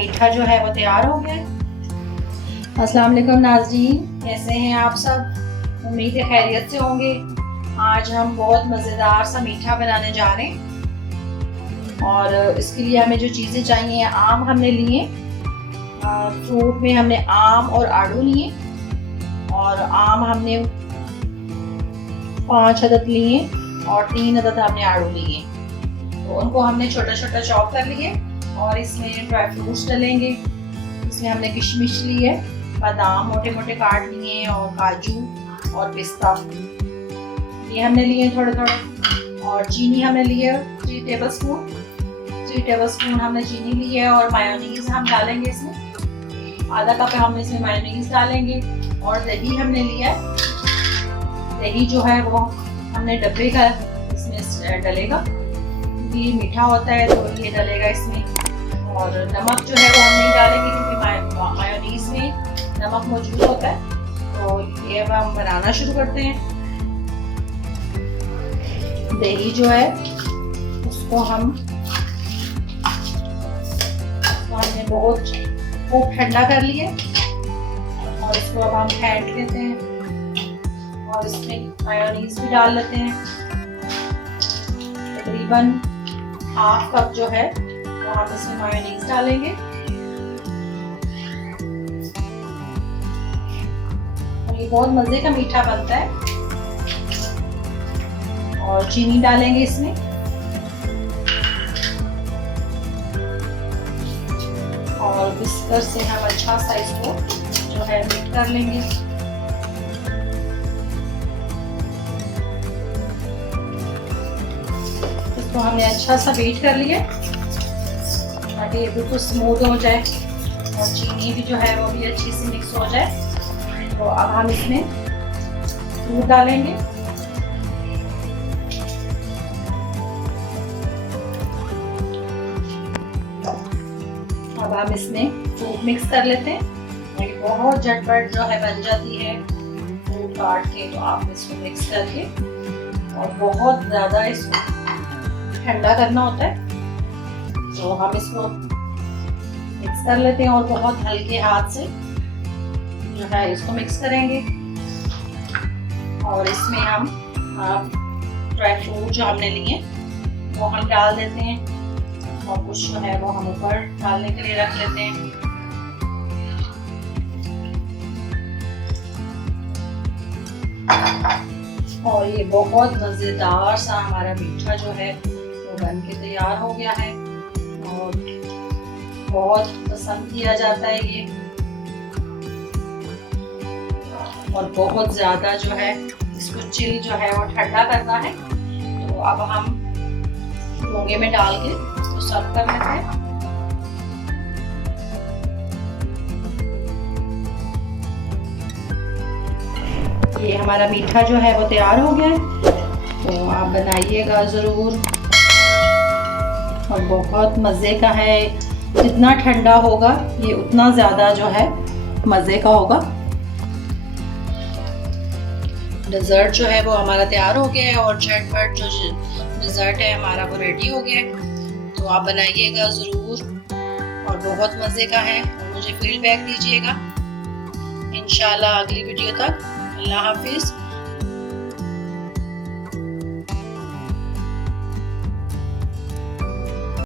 मीठा जो है वो तैयार हो गया है। अस्सलाम वालेकुम नाज़रीन, कैसे हैं आप सब? उम्मीद है खैरियत से होंगे। आज हम बहुत मज़ेदार सा मीठा बनाने जा रहे हैं और इसके लिए हमें जो चीज़ें चाहिए, आम हमने लिए, फ्रूट में हमने आम और आड़ू लिए और आम हमने 5 अदद लिए और 3 अदद हमने आड़ू लिए। तो उनको हमने छोटा छोटा चॉप कर लिए और इसमें ड्राई फ्रूट्स डालेंगे। इसमें हमने किशमिश ली है, बादाम मोटे मोटे काट लिए और काजू और पिस्ता ये हमने लिए थोड़े थोड़े, और चीनी हमने लिए 3 टेबलस्पून हमने चीनी ली है। और मायोनीज हम डालेंगे इसमें, आधा कप हम इसमें मायोनीज डालेंगे। और दही हमने लिया है, दही जो है वो हमने डब्बे का इसमें डलेगा, ये मीठा होता है तो ये डलेगा इसमें। और नमक जो है वो हम नहीं डालेंगे क्योंकि मायोनीज में नमक मौजूद होता है। तो ये अब हम बनाना शुरू करते हैं। दही जो है उसको हमने बहुत खूब ठंडा कर लिया और इसको अब हम फेंट लेते हैं और इसमें मायोनीज भी डाल लेते हैं। तकरीबन हाफ कप जो है वो हम इसमें मायोनीज डालेंगे और ये बहुत मजे का मीठा बनता है। और चीनी डालेंगे इसमें और विस्कर से हम अच्छा सा इसको जो है बीट कर लेंगे। इसको हमने अच्छा सा बीट कर लिया ताकि ये बिल्कुल स्मूथ हो जाए और चीनी भी जो है वो भी अच्छी से मिक्स हो जाए। तो अब हम इसमें दूध डालेंगे। अब हम इसमें फ्रूट मिक्स कर लेते हैं। ये बहुत झटपट जो है बन जाती है फ्रूट काट के, तो आप इसको मिक्स करके, और बहुत ज़्यादा इसको ठंडा करना होता है तो हम इसको मिक्स कर लेते हैं और बहुत हल्के हाथ से जो है इसको मिक्स करेंगे। और इसमें हम ड्राई फ्रूट जो हमने लिए वो हम डाल देते हैं और कुछ जो है वो हम ऊपर डालने के लिए रख लेते हैं। और ये बहुत मज़ेदार सा हमारा मीठा जो है वो बन के तैयार हो गया है और बहुत पसंद किया जाता है ये, और बहुत ज़्यादा जो है इसको चिल जो है वो ठंडा करना है। तो अब हम लोगे में डाल के इसको सर्व कर लेते हैं। ये हमारा मीठा जो है वो तैयार हो गया है, तो आप बनाइएगा ज़रूर और बहुत मज़े का है। जितना ठंडा होगा ये उतना ज़्यादा जो है मज़े का होगा। डेज़र्ट जो है वो हमारा तैयार हो गया है और झटपट जो डेज़र्ट है हमारा वो रेडी हो गया है। तो आप बनाइएगा ज़रूर और बहुत मज़े का है और मुझे फीडबैक दीजिएगा। इंशाल्लाह अगली वीडियो तक, अल्लाह हाफिज़।